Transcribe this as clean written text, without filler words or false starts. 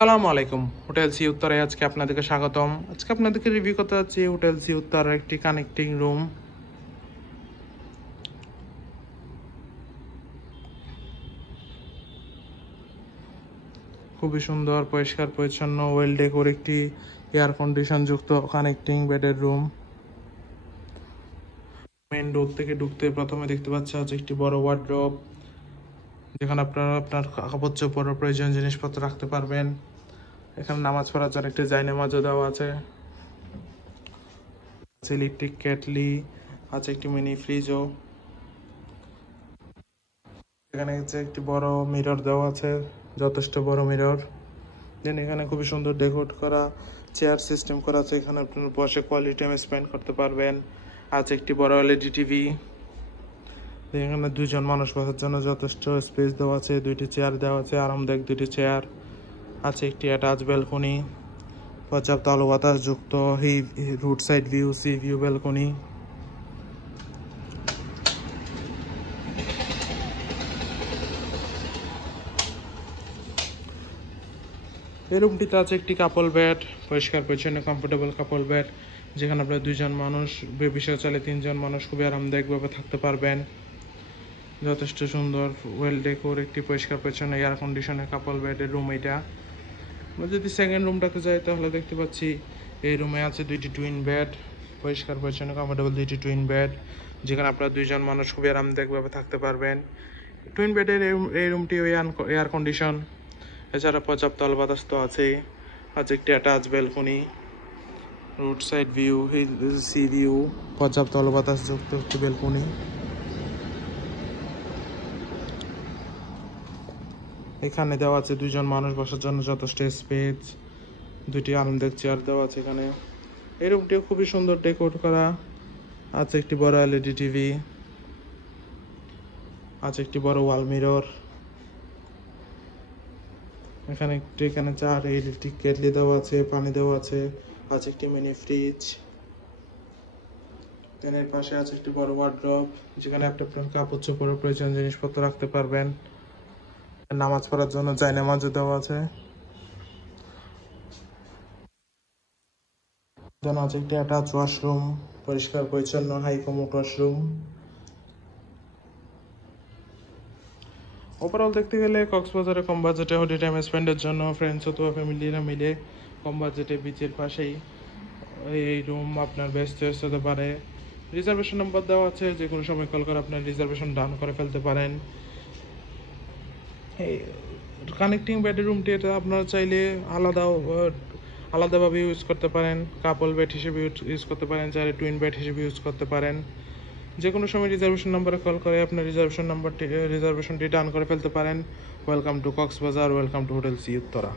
আসসালামু আলাইকুম। Hotel sea উত্তরে আজকে আপনাদেরকে স্বাগতম। আজকে আপনাদেরকে রিভিউ করতে যাচ্ছি হোটেল সি উত্তরের একটি কানেক্টিং রুম। খুবই সুন্দর, পরিষ্কার পরিচ্ছন্ন, ওয়েল ডেকোর একটি এয়ার কন্ডিশন যুক্ত কানেক্টিং বেডের রুম। মেইন ডোর থেকে ঢুকতে প্রথমে দেখতে পাচ্ছেন হচ্ছে একটি বড় ওয়ার্ডরোব, যেখানে আপনারা আপনার কাপড় চোপড় প্রয়োজন জিনিসপত্র রাখতে পারবেন। এখানে নামাজ পড়ার জন্য একটি জায়নামাজও দেওয়া আছে। ইলেকট্রিক কেটলি আছে, একটি মিনি ফ্রিজও। এখানে হচ্ছে একটি বড় মিরর দেওয়া আছে, যথেষ্ট বড় মিরর। দেন এখানে খুবই সুন্দর ডেকোরেট করা চেয়ার সিস্টেম করা আছে, এখানে আপনার বসে কোয়ালিটি টাইম স্পেন্ড করতে পারবেন। আছে একটি বড় এলইডি টিভি। এখানে দুইজন মানুষ বসার জন্য যথেষ্ট স্পেস দেওয়া আছে, দুইটি চেয়ার দেওয়া আছে, আরামদায়ক দুইটি চেয়ার। আছে একটি অ্যাটাচ ব্যালকনি, পর্যাপ্ত আলো বাতাস যুক্ত রুট side view, sea view balcony. এই রুমটিতে আছে একটি কাপল বেড, পরিষ্কার পরিচ্ছন্ন কমফোর্টেবল কাপল বেড, যেখানে আপনার দুইজন মানুষ, বিষয় চলে তিনজন মানুষ খুবই আরামদায়কভাবে থাকতে পারবেন। যথেষ্ট সুন্দর ওয়েল ডেকোর একটি পরিষ্কার পরিচ্ছন্ন এয়ার কন্ডিশনের কাপল বেডের রুম এটা। আমরা যদি সেকেন্ড রুমটাতে যাই তাহলে দেখতে পাচ্ছি এই রুমে আছে দুইটি টুইন বেড, পরিষ্কার পরিচ্ছন্ন কমফোর্টেবল দুইটি টুইন বেড, যেখানে আপনার দুইজন মানুষ খুবই আরামদায়কভাবে থাকতে পারবেন। টুইন বেডের এই রুমটি এয়ার কন্ডিশন, এছাড়া পর্যাপ্ত আলো বাতাস তো আছেই। আছে একটি attach balcony, road side view, sea view, পর্যাপ্ত আলো বাতাস যুক্ত একটি ব্যালকনি। এখানে দেওয়া আছে দুইজন মানুষ বসার জন্য যথেষ্ট স্পেস, দুইটি আরামদায়ক চেয়ার দেওয়া আছে এখানে। এই রুমটিও খুবই সুন্দর ডেকোর করা। আছে একটি বড় এলইডি টিভি, আছে একটি বড় ওয়াল মিরর। এখানে চার ইলেকট্রিক কেটলি দেওয়া আছে, পানি দেওয়া আছে। আছে একটি মিনি ফ্রিজ। এর পাশে আছে একটি বড় ওয়ার্ডরোব, যেখানে আপনি আপনার কাপড় চোপড় প্রয়োজন জিনিসপত্র রাখতে পারবেন। নামাজ পড়ার জন্য জায়নামাজও দেওয়া আছে। দেন আছে একটি অ্যাটাচ ওয়াশরুম, পরিষ্কার পরিচ্ছন্ন হাই কমোড ওয়াশরুম। ওভারঅল দেখতে গেলে কক্সবাজারে কম বাজেটে হোটেল টাইম স্পেন্ডের জন্য ফ্রেন্ডস অথবা ফ্যামিলিরা মিলে কম বাজেটে বিচের পাশেই এই রুম আপনার বেস্ট চয়েস হতে পারে। রিজার্ভেশন নাম্বার দেওয়া আছে, যে কোনো সময় কল করে আপনার রিজার্ভেশন ডান করে ফেলতে পারেন। এই কানেক্টিং বেডের রুমটি এটা আপনারা চাইলে আলাদাভাবে ইউজ করতে পারেন, কাপল বেড হিসেবে ইউজ করতে পারেন, চাইলে টুইন বেড হিসেবে ইউজ করতে পারেন। যে কোনো সময় রিজার্ভেশন নাম্বারে কল করে আপনার রিজার্ভেশনটি ডান করে ফেলতে পারেন। Welcome to Cox's Bazar, welcome to hotel sea Uttara.